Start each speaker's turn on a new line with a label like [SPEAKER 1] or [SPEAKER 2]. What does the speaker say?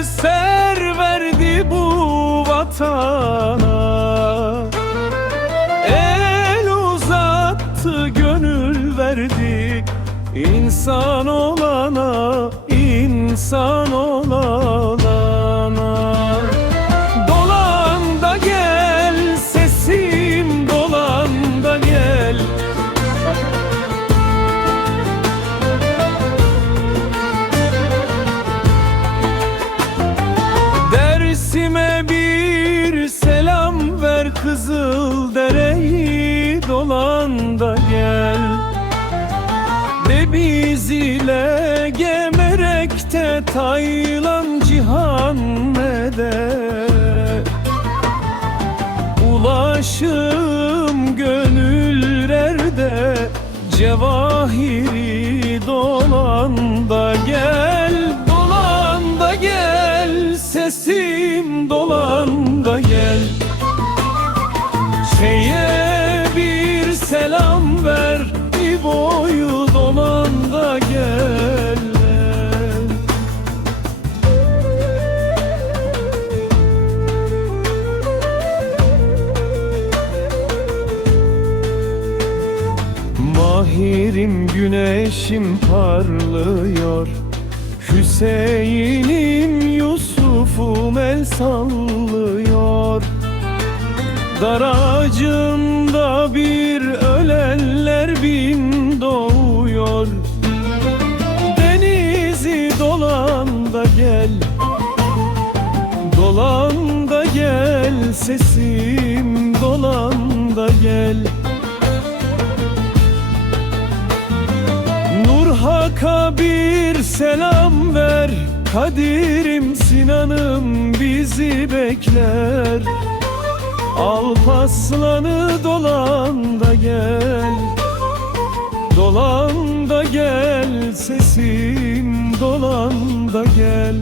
[SPEAKER 1] Neler serverdi bu vatana. El uzattı gönül verdi. İnsan olana, insan olana kızıl dereyi dolan da gel. De bizile gemerekte taylan cihan eder Ulaşım gönüllerde cevahiri Mahirim güneşim parlıyor. Hüseyin'im Yusuf'um el sallıyor. Dar ağacında bir ölenler bin doğuyor. Denizi dolan da gel Dolan da gel sesim dolan da gel Hak'a bir selam ver. Kadir'im Sinan'ım bizi bekler. Alpaslan'ı dolan da gel. Dolan da gel sesim dolan da gel